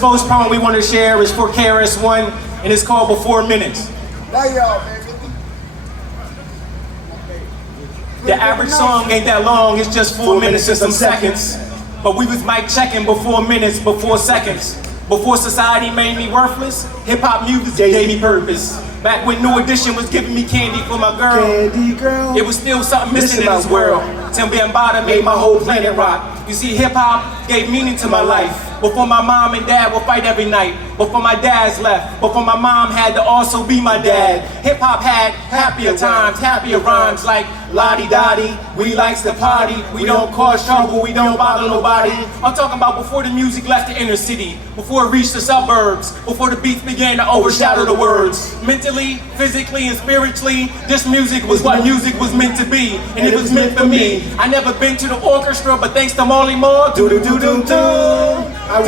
first poem we want to share is for KRS-One, and it's called Before Minutes. The average song ain't that long, it's just 4 minutes and some seconds. But we was mic checking before minutes, before seconds. Before society made me worthless, hip-hop music gave me purpose. Back when New Edition was giving me candy for my girl, it was still something missing in this world. Till Bambaataa made my whole planet rock. You see, hip-hop gave meaning to my life. Before my mom and dad would fight every night. Before my dad's left. Before my mom had to also be my dad. Hip-hop had happier times, happier rhymes like la-di-da-di, we likes to party, we don't cause trouble, we don't bother nobody. I'm talking about before the music left the inner city, before it reached the suburbs, before the beats began to overshadow the words. Mentally, physically, and spiritually, this music was what music was meant to be, and it was meant for me. I never been to the orchestra, but thanks to Molly Moore, I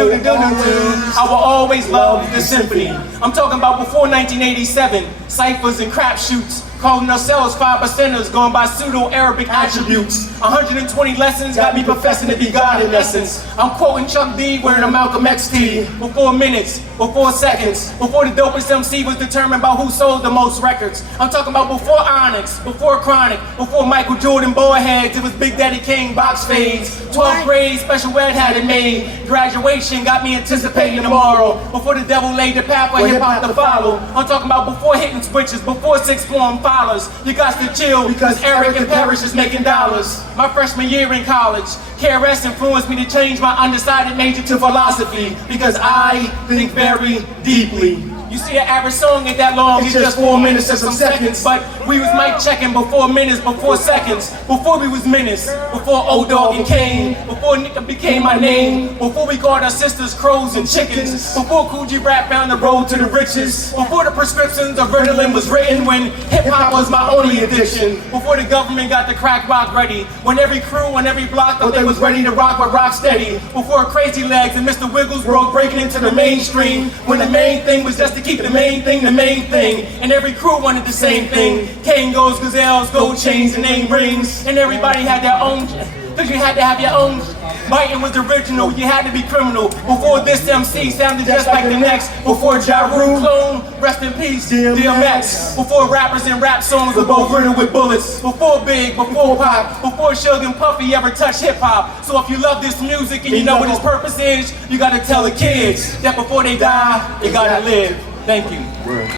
will always love the symphony. I'm talking about before 1987, ciphers and crap shoots, calling ourselves 5%ers, going by pseudo-Arabic attributes. 120 lessons got me professing to be God in essence. I'm quoting Chuck D wearing a Malcolm X tee. Before minutes, before seconds, before the dopest MC was determined by who sold the most records. I'm talking about before Onyx, before Chronic, before Michael Jordan ball heads, it was Big Daddy Kane box fades. 12th grade special ed had it made. Graduation got me anticipating tomorrow. Before the devil laid the path for hip-hop to follow. I'm talking about before hitting switches, before 6-form followers. You got to chill because Eric and Parrish is making dollars. My freshman year in college, KRS influenced me to change my undecided major to philosophy because I think very deeply. You see, an average song ain't that long, it's just 4 minutes and some seconds. But we was mic checking before minutes, before seconds. Before we was minutes, before O-Dog and Kane. Before Nika became my name. Before we called our sisters crows and chickens. Before Coogee Rap found the road to the riches. Before the prescriptions of Ritalin was written. When hip-hop was my only addiction. Before the government got the crack rock ready. When every crew on every block thought they was ready to rock with Rocksteady. Before Crazy Legs and Mr. Wiggles broke breaking into the mainstream. When the main thing was just to keep the main thing, and every crew wanted the same thing. Kane goes, gazelles, gold chains, and name rings, and everybody had their own, cause you had to have your own. Biting was original, you had to be criminal. Before this MC sounded just like the next. Before Ja Rule clone, rest in peace, DMX. Before rappers and rap songs were both riddled with bullets. Before Big, before Pop, before Suge and Puffy ever touched hip-hop. So if you love this music and you know what its purpose is, you gotta tell the kids that before they die, they gotta live. Thank you.